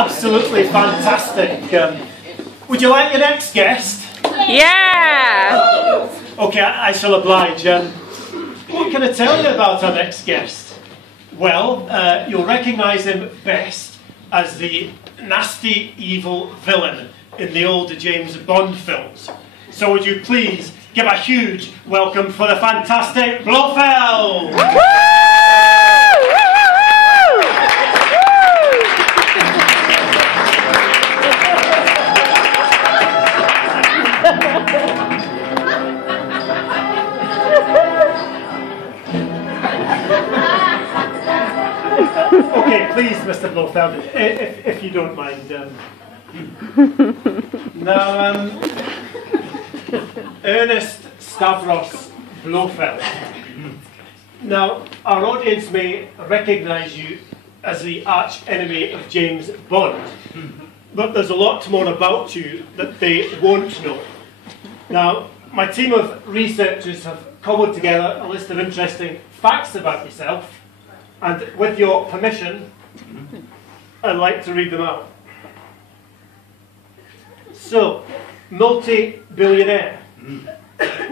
absolutely fantastic. Would you like your next guest? Yeah! Okay, I shall oblige. What can I tell you about our next guest? Well, you'll recognise him best as the nasty, evil villain in the old James Bond films. So would you please give a huge welcome for the fantastic Blofeld! Okay, please, Mr. Blofeld, if you don't mind. Now, Ernest Stavros Blofeld. Now, our audience may recognise you as the arch enemy of James Bond, but there's a lot more about you that they won't know. Now, my team of researchers have cobbled together a list of interesting facts about yourself, and with your permission, I'd like to read them out. So, multi-billionaire,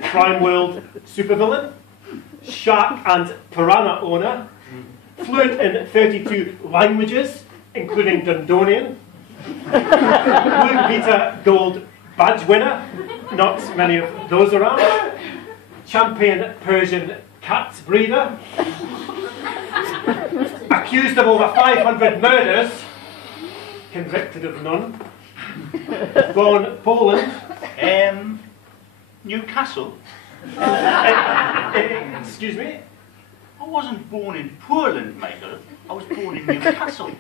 crime world supervillain, shark and piranha owner, fluent in 32 languages, including Dundonian, Blue Peter Gold badge winner, not many of those around, champion Persian cat breeder, accused of over 500 murders, convicted of none, born Poland, Newcastle? Excuse me? I wasn't born in Poland, Michael. I was born in Newcastle.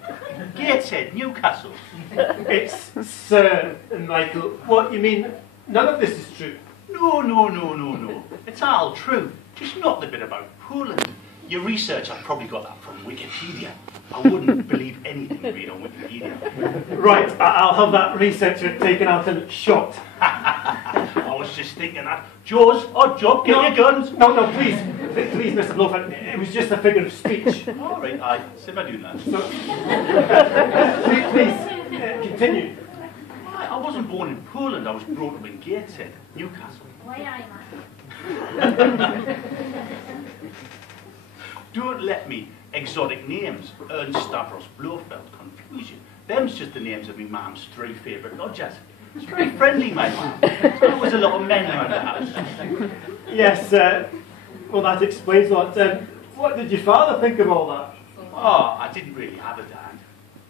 Gateshead, Newcastle. It's Sir Michael. What, you mean none of this is true? No. It's all true. Just not the bit about Poland. Your research, I probably got that from Wikipedia. I wouldn't believe anything you read on Wikipedia. Right, I'll have that researcher taken out and shot. I was just thinking that. Jaws, odd job, get your guns. No, please, Mr. Blofeld, it was just a figure of speech. All right, aye, see if I do that. So, please, continue. I wasn't born in Poland, I was brought up in Gateshead, Newcastle. Why am Don't let me exotic names, Ernst Stavros Blofeld, confuse you. Them's just the names of my mum's three favourite lodgers. It's very friendly, my mum. There was a lot of men around the house. Yes, well that explains a lot. What did your father think of all that? Oh, I didn't really have a dad.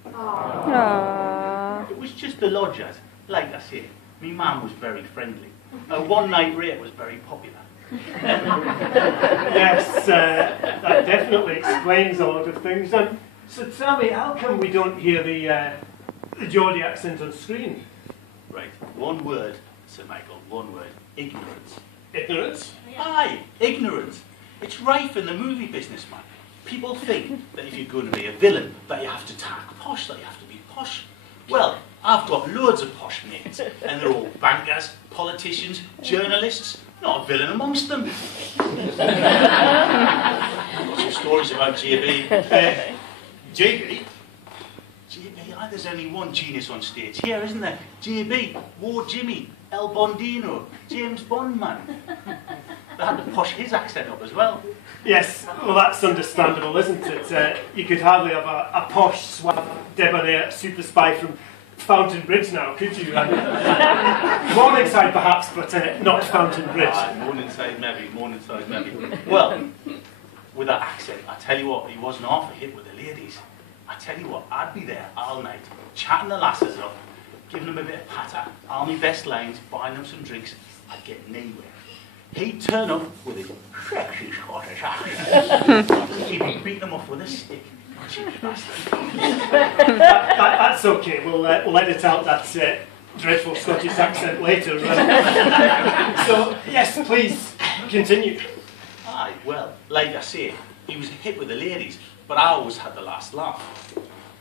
Aww. It was just the lodgers. Like I say, my mum was very friendly. A one-night rate was very popular. Yes, that definitely explains a lot of things. So tell me, how come we don't hear the Geordie accent on screen? Right, one word, Sir Michael, one word. Ignorance. Ignorance? Aye, ignorance. It's rife in the movie business, man. People think that if you're going to be a villain, that you have to talk posh, that you have to be posh. Well, I've got loads of posh mates, and they're all bankers, politicians, journalists. Not a villain amongst them. I've got some stories about JB. JB? JB, there's only one genius on stage here, isn't there? JB, War Jimmy, El Bondino, James Bond man. They had to posh his accent up as well. Yes, well that's understandable, isn't it? You could hardly have a posh, suave, debonair super spy from Fountain Bridge now, could you? Morningside perhaps, but not Fountain Bridge. Morningside maybe. Well, with that accent, I tell you what, he wasn't half a hit with the ladies. I tell you what, I'd be there all night, chatting the lasses up, giving them a bit of patter, all my best lines, buying them some drinks. I'd get nowhere. He'd turn up with his sexy Scottish accent. He'd be beating them off with a stick. That's okay, we'll edit out that dreadful Scottish accent later. So, yes, please, continue. Aye, well, like I say, he was a hit with the ladies, but I always had the last laugh.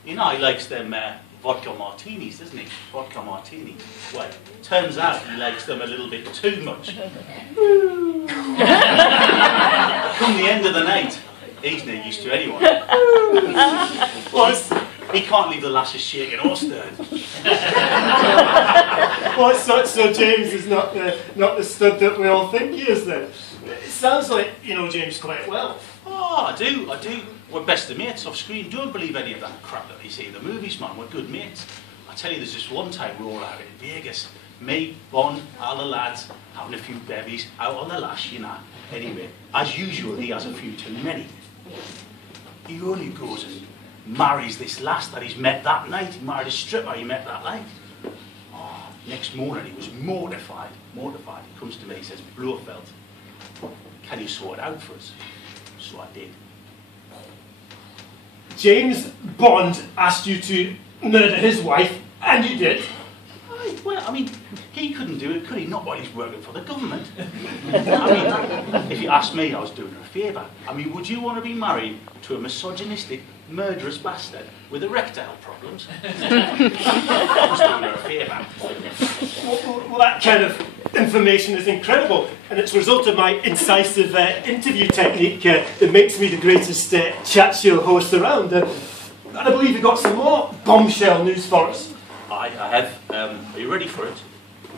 You know, he likes them vodka martinis, doesn't he? Vodka martinis. Well, turns out he likes them a little bit too much. Come the end of the night, he's no use to anyone. He can't leave the lasses shaking or stirred. Well, so James is not the stud that we all think he is then. It sounds like you know James quite well. Oh, I do. We're best of mates off screen. Don't believe any of that crap that they say in the movies, man. We're good mates. I tell you, there's this one time we were all out in Vegas. Me, Bon, all the lads, having a few bevies, out on the lash, you know. Anyway, as usual, he has a few too many. He only goes and marries this lass that he's met that night. He married a stripper he met that night. Oh, next morning he was mortified. He comes to me, he says, Blofeld, can you sort it out for us? So I did. James Bond asked you to murder his wife, and you did. Well, I mean, he couldn't do it, could he? Not while he's working for the government. I mean, if you asked me, I was doing her a favour. I mean, would you want to be married to a misogynistic, murderous bastard with erectile problems? I was doing her a favour. Well, that kind of information is incredible, and it's a result of my incisive interview technique that makes me the greatest chat show host around. And I believe you've got some more bombshell news for us. I have. Are you ready for it?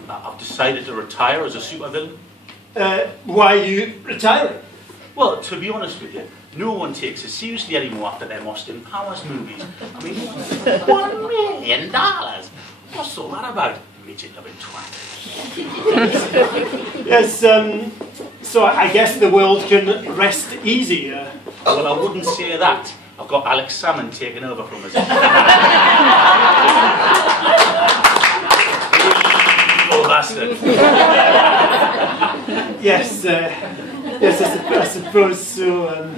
I've decided to retire as a supervillain. Why are you retiring? Well, to be honest with you, no one takes us seriously anymore after them Austin Powers movies. I mean, $1 million? What's all that about? Midget loving twat. Yes, so I guess the world can rest easy. Well, I wouldn't say that. I've got Alex Salmon taking over from us. Evil bastard. Yes, yes, I suppose so.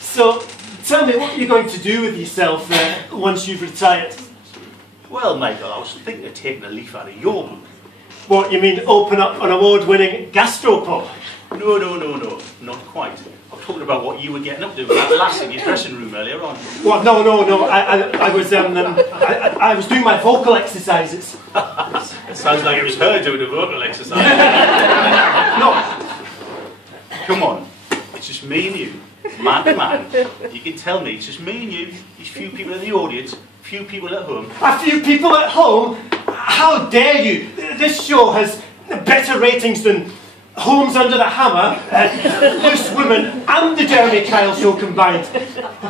So, tell me, what are you going to do with yourself once you've retired? Well, Michael, I was thinking of taking a leaf out of your book. What, you mean open up an award-winning gastropub? No, not quite. I'm talking about what you were getting up to with that lass in your dressing room earlier on. What? No. I was doing my vocal exercises. It sounds like it was her doing the vocal exercise. No. Come on, it's just me and you, man to man. You can tell me it's just me and you, these few people in the audience, few people at home. A few people at home? How dare you? This show has better ratings than Homes Under the Hammer, Loose Women, and the Jeremy Kyle Show combined.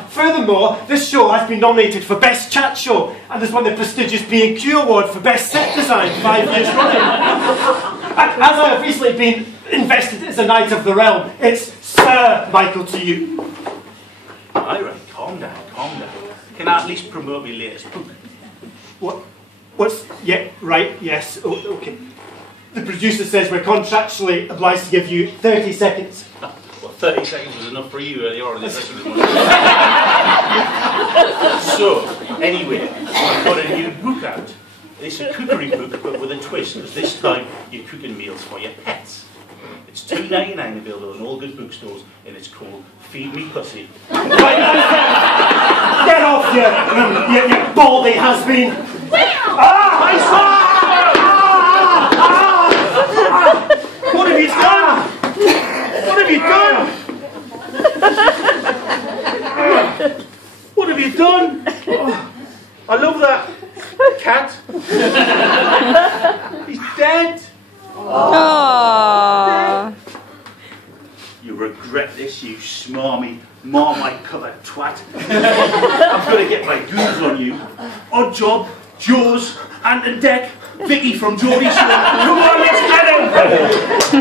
Furthermore, this show has been nominated for Best Chat Show and has won the prestigious B&Q Award for Best Set Design 5 years running. As I have recently been invested as a Knight of the Realm, it's Sir Michael to you. All right, calm down. Can I at least promote my latest book? What's... Yeah, right, yes, okay. The producer says we're contractually obliged to give you 30 seconds. Well, 30 seconds was enough for you earlier on in the session. So, anyway, I've got a new book out. It's a cookery book, but with a twist, because this time you're cooking meals for your pets. It's $2.99 available in all good bookstores, and it's called Feed Me Pussy. Right, get off, you baldy has-been! What have you done? What have you done? What have you done? Oh, I love that cat. He's dead. Aww. You regret this, you smarmy, marmite-covered twat. I'm going to get my goons on you. Odd Job, Jaws, Ant and Dec, Vicky from Geordie Shore. Come on, let's get him!